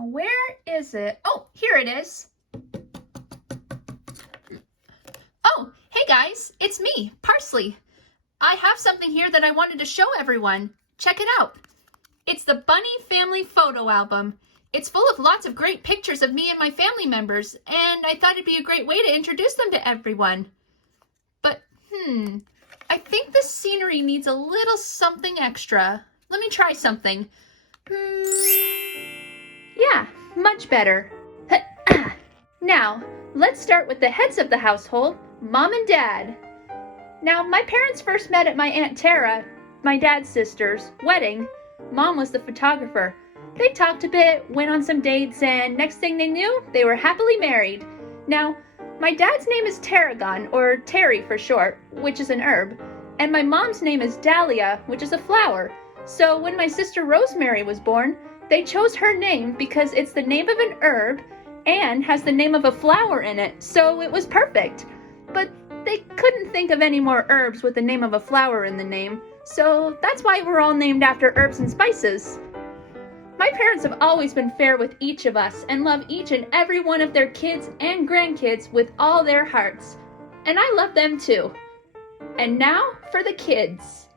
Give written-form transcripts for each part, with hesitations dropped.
Now, where is it? Oh, here it is. Oh, hey guys, it's me, Parsley. I have something here that I wanted to show everyone. Check it out. It's the Bunny Family Photo Album. It's full of lots of great pictures of me and my family members, and I thought it'd be a great way to introduce them to everyone. But, I think the scenery needs a little something extra. Let me try something. Yeah, much better. Now, let's start with the heads of the household, Mom and Dad. Now, my parents first met at my Aunt Tara, my dad's sister's, wedding. Mom was the photographer. They talked a bit, went on some dates, and next thing they knew, they were happily married. Now, my dad's name is tarragon, or Terry for short, which is an herb, and my mom's name is Dahlia, which is a flower. So when my sister Rosemary was born, they chose her name because it's the name of an herb and has the name of a flower in it, so it was perfect. But they couldn't think of any more herbs with the name of a flower in the name, so that's why we're all named after herbs and spices. My parents have always been fair with each of us and love each and every one of their kids and grandkids with all their hearts. And I love them too. And now for the kids.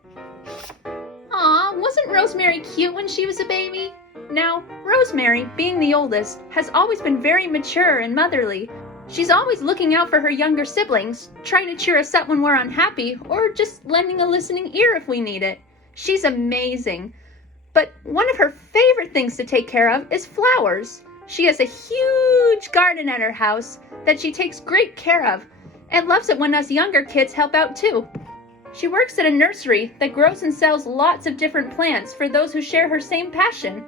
Aw, wasn't Rosemary cute when she was a baby? Now, Rosemary, being the oldest, has always been very mature and motherly. She's always looking out for her younger siblings, trying to cheer us up when we're unhappy, or just lending a listening ear if we need it. She's amazing. But one of her favorite things to take care of is flowers. She has a huge garden at her house that she takes great care of, and loves it when us younger kids help out too. She works at a nursery that grows and sells lots of different plants for those who share her same passion.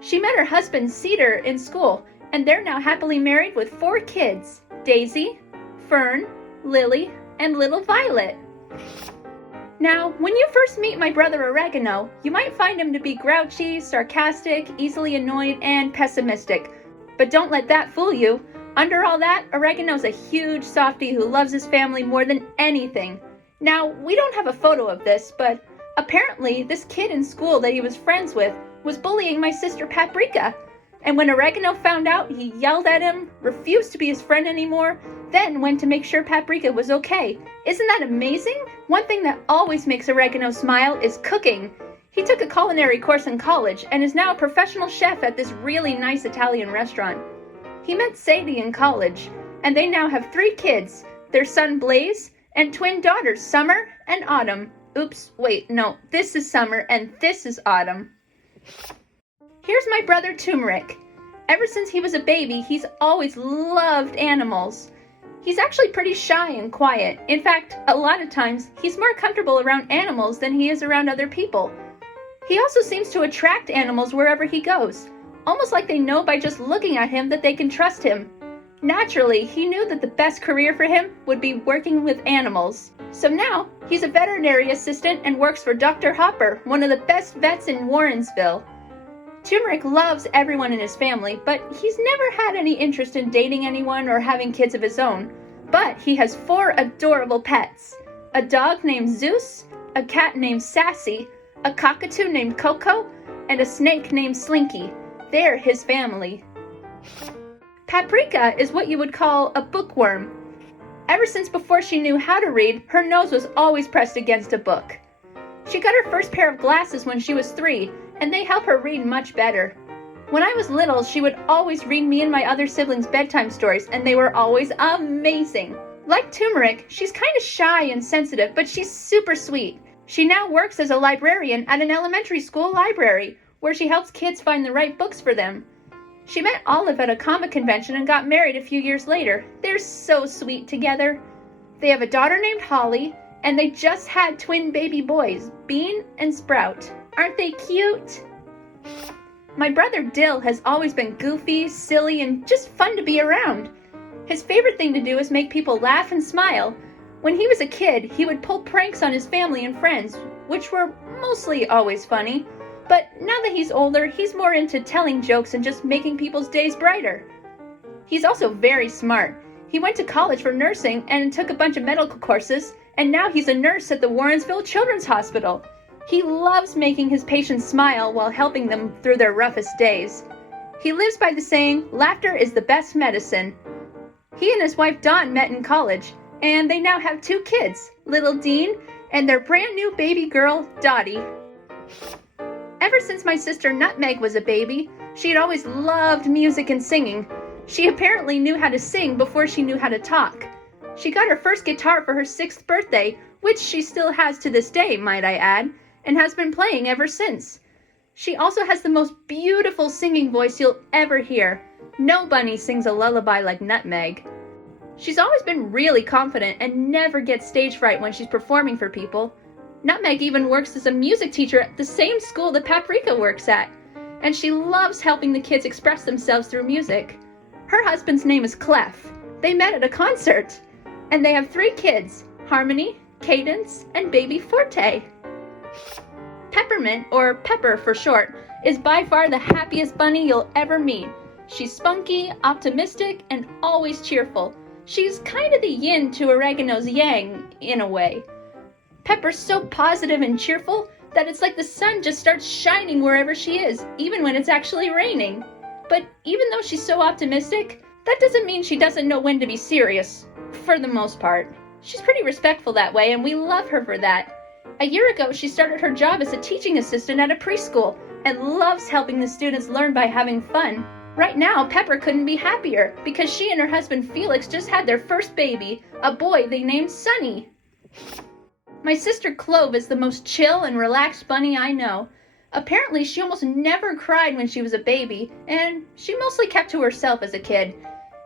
She met her husband Cedar in school, and they're now happily married with 4 kids, Daisy, Fern, Lily, and little Violet. Now, when you first meet my brother Oregano, you might find him to be grouchy, sarcastic, easily annoyed, and pessimistic. But don't let that fool you. Under all that, Oregano's a huge softie who loves his family more than anything. Now, we don't have a photo of this, but apparently this kid in school that he was friends with was bullying my sister Paprika. And when Oregano found out, he yelled at him, refused to be his friend anymore, then went to make sure Paprika was okay. Isn't that amazing? One thing that always makes Oregano smile is cooking. He took a culinary course in college and is now a professional chef at this really nice Italian restaurant. He met Sadie in college, and they now have 3 kids, their son Blaze, and twin daughters Summer and Autumn. Oops, wait, no, this is Summer and this is Autumn. Here's my brother Turmeric. Ever since he was a baby, he's always loved animals. He's actually pretty shy and quiet. In fact, a lot of times, he's more comfortable around animals than he is around other people. He also seems to attract animals wherever he goes, almost like they know by just looking at him that they can trust him. Naturally, he knew that the best career for him would be working with animals. So now, he's a veterinary assistant and works for Dr. Hopper, one of the best vets in Warrensville. Turmeric loves everyone in his family, but he's never had any interest in dating anyone or having kids of his own. But he has 4 adorable pets. A dog named Zeus, a cat named Sassy, a cockatoo named Coco, and a snake named Slinky. They're his family. Paprika is what you would call a bookworm. Ever since before she knew how to read, her nose was always pressed against a book. She got her first pair of glasses when she was 3, and they help her read much better. When I was little, she would always read me and my other siblings bedtime stories, and they were always amazing. Like Turmeric, she's kind of shy and sensitive, but she's super sweet. She now works as a librarian at an elementary school library, where she helps kids find the right books for them. She met Olive at a comic convention and got married a few years later. They're so sweet together. They have a daughter named Holly, and they just had twin baby boys, Bean and Sprout. Aren't they cute? My brother Dill has always been goofy, silly, and just fun to be around. His favorite thing to do is make people laugh and smile. When he was a kid, he would pull pranks on his family and friends, which were mostly always funny. But now that he's older, he's more into telling jokes and just making people's days brighter. He's also very smart. He went to college for nursing and took a bunch of medical courses, and now he's a nurse at the Warrensville Children's Hospital. He loves making his patients smile while helping them through their roughest days. He lives by the saying, laughter is the best medicine. He and his wife Dawn met in college, and they now have 2 kids, little Dean and their brand new baby girl, Dottie. Ever since my sister Nutmeg was a baby, she had always loved music and singing. She apparently knew how to sing before she knew how to talk. She got her first guitar for her 6th birthday, which she still has to this day, might I add, and has been playing ever since. She also has the most beautiful singing voice you'll ever hear. No bunny sings a lullaby like Nutmeg. She's always been really confident and never gets stage fright when she's performing for people. Nutmeg even works as a music teacher at the same school that Paprika works at, and she loves helping the kids express themselves through music. Her husband's name is Clove. They met at a concert, and they have 3 kids, Harmony, Cadence, and baby Forte. Peppermint, or Pepper for short, is by far the happiest bunny you'll ever meet. She's spunky, optimistic, and always cheerful. She's kind of the yin to Oregano's yang, in a way. Pepper's so positive and cheerful that it's like the sun just starts shining wherever she is, even when it's actually raining. But even though she's so optimistic, that doesn't mean she doesn't know when to be serious, for the most part. She's pretty respectful that way, and we love her for that. A year ago, she started her job as a teaching assistant at a preschool and loves helping the students learn by having fun. Right now, Pepper couldn't be happier because she and her husband Felix just had their first baby, a boy they named Sunny. My sister Clove is the most chill and relaxed bunny I know. Apparently, she almost never cried when she was a baby, and she mostly kept to herself as a kid.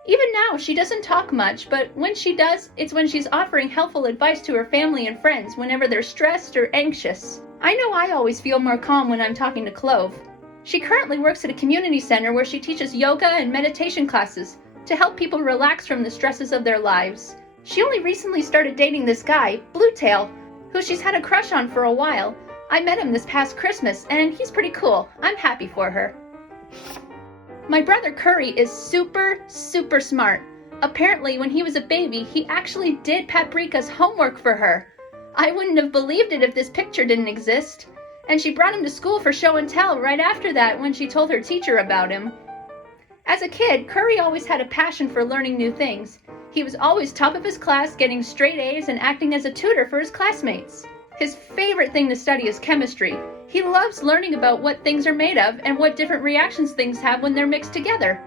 Even now, she doesn't talk much, but when she does, it's when she's offering helpful advice to her family and friends whenever they're stressed or anxious. I know I always feel more calm when I'm talking to Clove. She currently works at a community center where she teaches yoga and meditation classes to help people relax from the stresses of their lives. She only recently started dating this guy, Bluetail, who she's had a crush on for a while. I met him this past Christmas, and he's pretty cool. I'm happy for her. My brother Curry is super smart. Apparently, when he was a baby, he actually did Paprika's homework for her. I wouldn't have believed it if this picture didn't exist. And she brought him to school for show and tell right after that when she told her teacher about him. As a kid, Curry always had a passion for learning new things. He was always top of his class, getting straight A's and acting as a tutor for his classmates. His favorite thing to study is chemistry. He loves learning about what things are made of and what different reactions things have when they're mixed together.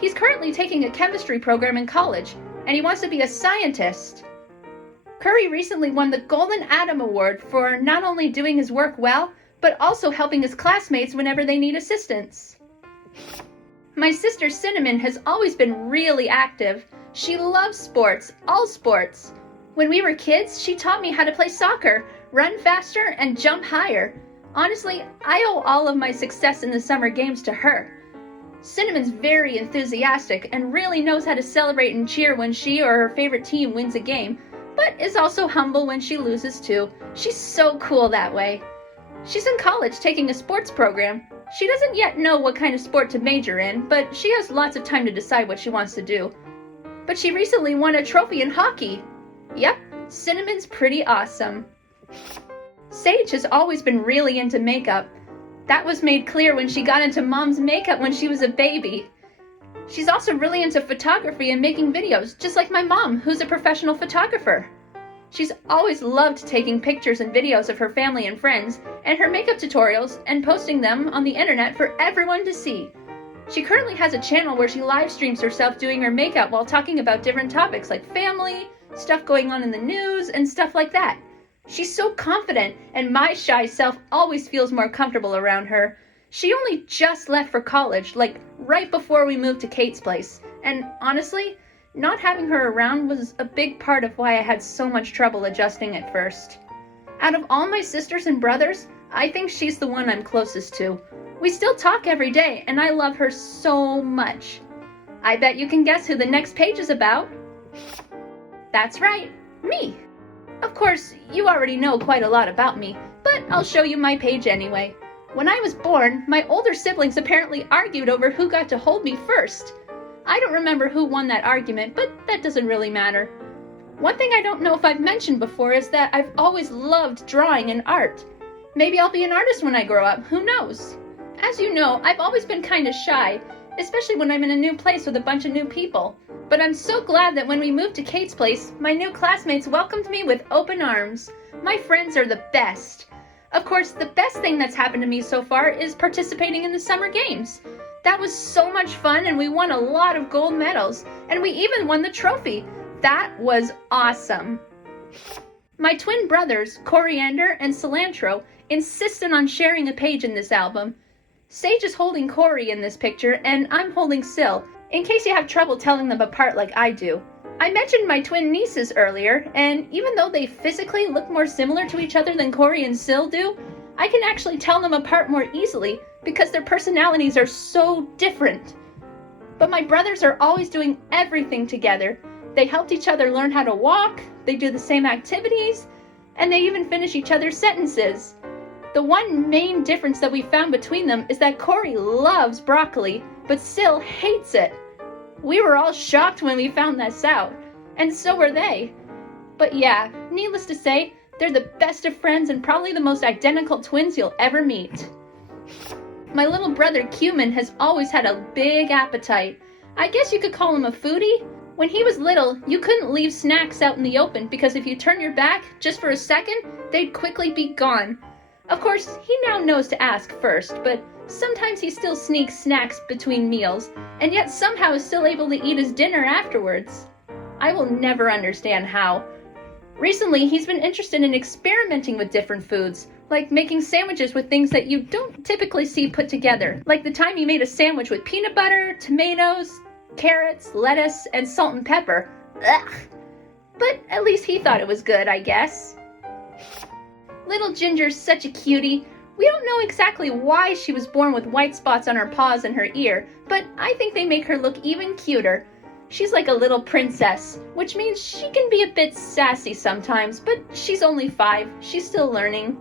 He's currently taking a chemistry program in college, and he wants to be a scientist. Curry recently won the Golden Atom Award for not only doing his work well, but also helping his classmates whenever they need assistance. My sister Cinnamon has always been really active. She loves sports, all sports. When we were kids, she taught me how to play soccer, run faster, and jump higher. Honestly, I owe all of my success in the summer games to her. Cinnamon's very enthusiastic and really knows how to celebrate and cheer when she or her favorite team wins a game, but is also humble when she loses too. She's so cool that way. She's in college taking a sports program. She doesn't yet know what kind of sport to major in, but she has lots of time to decide what she wants to do. But she recently won a trophy in hockey. Yep, Cinnamon's pretty awesome. Sage has always been really into makeup. That was made clear when she got into Mom's makeup when she was a baby. She's also really into photography and making videos, just like my mom, who's a professional photographer. She's always loved taking pictures and videos of her family and friends, and her makeup tutorials, and posting them on the internet for everyone to see. She currently has a channel where she live streams herself doing her makeup while talking about different topics like family, stuff going on in the news, and stuff like that. She's so confident, and my shy self always feels more comfortable around her. She only just left for college, like right before we moved to Kate's place, and honestly, not having her around was a big part of why I had so much trouble adjusting at first. Out of all my sisters and brothers, I think she's the one I'm closest to. We still talk every day, and I love her so much. I bet you can guess who the next page is about. That's right, me. Of course, you already know quite a lot about me, but I'll show you my page anyway. When I was born, my older siblings apparently argued over who got to hold me first. I don't remember who won that argument, but that doesn't really matter. One thing I don't know if I've mentioned before is that I've always loved drawing and art. Maybe I'll be an artist when I grow up, who knows? As you know, I've always been kind of shy, especially when I'm in a new place with a bunch of new people. But I'm so glad that when we moved to Kate's place, my new classmates welcomed me with open arms. My friends are the best. Of course, the best thing that's happened to me so far is participating in the summer games. That was so much fun, and we won a lot of gold medals, and we even won the trophy. That was awesome. My twin brothers, Coriander and Cilantro, insisted on sharing a page in this album. Sage is holding Cori in this picture, and I'm holding Sil, in case you have trouble telling them apart like I do. I mentioned my twin nieces earlier, and even though they physically look more similar to each other than Cori and Sil do, I can actually tell them apart more easily because their personalities are so different. But my brothers are always doing everything together. They helped each other learn how to walk, they do the same activities, and they even finish each other's sentences. The one main difference that we found between them is that Cori loves broccoli, but Sil hates it. We were all shocked when we found this out, and so were they. But yeah, needless to say, they're the best of friends and probably the most identical twins you'll ever meet. My little brother Cumin has always had a big appetite. I guess you could call him a foodie. When he was little, you couldn't leave snacks out in the open because if you turn your back just for a second, they'd quickly be gone. Of course, he now knows to ask first, but sometimes he still sneaks snacks between meals, and yet somehow is still able to eat his dinner afterwards. I will never understand how. Recently, he's been interested in experimenting with different foods, like making sandwiches with things that you don't typically see put together, like the time he made a sandwich with peanut butter, tomatoes, carrots, lettuce, and salt and pepper. Ugh! But at least he thought it was good, I guess. Little Ginger's such a cutie. We don't know exactly why she was born with white spots on her paws and her ear, but I think they make her look even cuter. She's like a little princess, which means she can be a bit sassy sometimes, but she's only 5. She's still learning.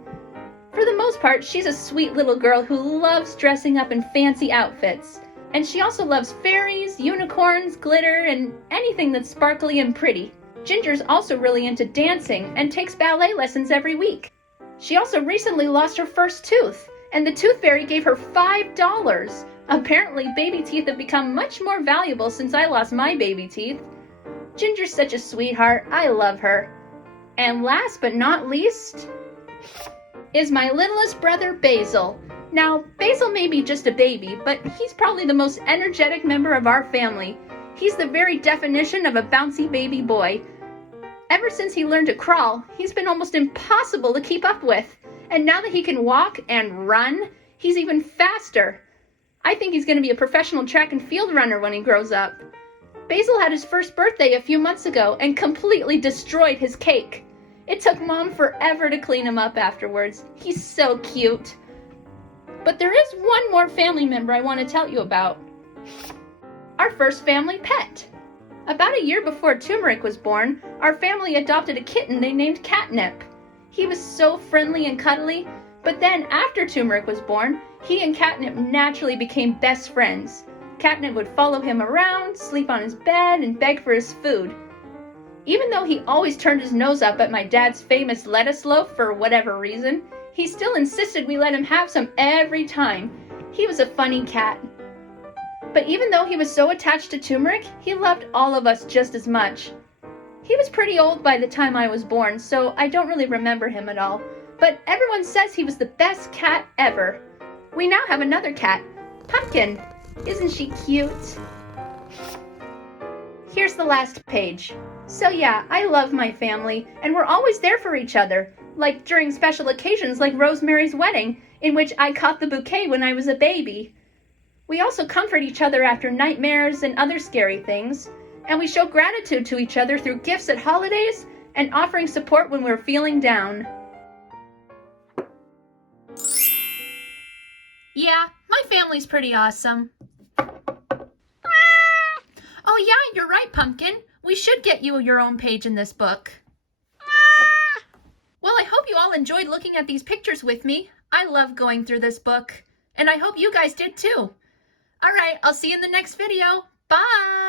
For the most part, she's a sweet little girl who loves dressing up in fancy outfits. And she also loves fairies, unicorns, glitter, and anything that's sparkly and pretty. Ginger's also really into dancing and takes ballet lessons every week. She also recently lost her first tooth, and the tooth fairy gave her $5. Apparently, baby teeth have become much more valuable since I lost my baby teeth. Ginger's such a sweetheart. I love her. And last but not least is my littlest brother, Basil. Now, Basil may be just a baby, but he's probably the most energetic member of our family. He's the very definition of a bouncy baby boy. Ever since he learned to crawl, he's been almost impossible to keep up with. And now that he can walk and run, he's even faster. I think he's going to be a professional track and field runner when he grows up. Basil had his first birthday a few months ago and completely destroyed his cake. It took Mom forever to clean him up afterwards. He's so cute. But there is one more family member I want to tell you about. Our first family pet. About a year before Turmeric was born, our family adopted a kitten they named Catnip. He was so friendly and cuddly, but then after Turmeric was born, he and Catnip naturally became best friends. Catnip would follow him around, sleep on his bed, and beg for his food. Even though he always turned his nose up at my dad's famous lettuce loaf for whatever reason, he still insisted we let him have some every time. He was a funny cat. But even though he was so attached to Turmeric, he loved all of us just as much. He was pretty old by the time I was born, so I don't really remember him at all. But everyone says he was the best cat ever. We now have another cat, Pumpkin. Isn't she cute? Here's the last page. So yeah, I love my family, and we're always there for each other. Like during special occasions like Rosemary's wedding, in which I caught the bouquet when I was a baby. We also comfort each other after nightmares and other scary things, and we show gratitude to each other through gifts at holidays and offering support when we're feeling down. Yeah, my family's pretty awesome. Oh yeah, you're right, Pumpkin. We should get you your own page in this book. Well, I hope you all enjoyed looking at these pictures with me. I love going through this book, and I hope you guys did too. All right, I'll see you in the next video. Bye!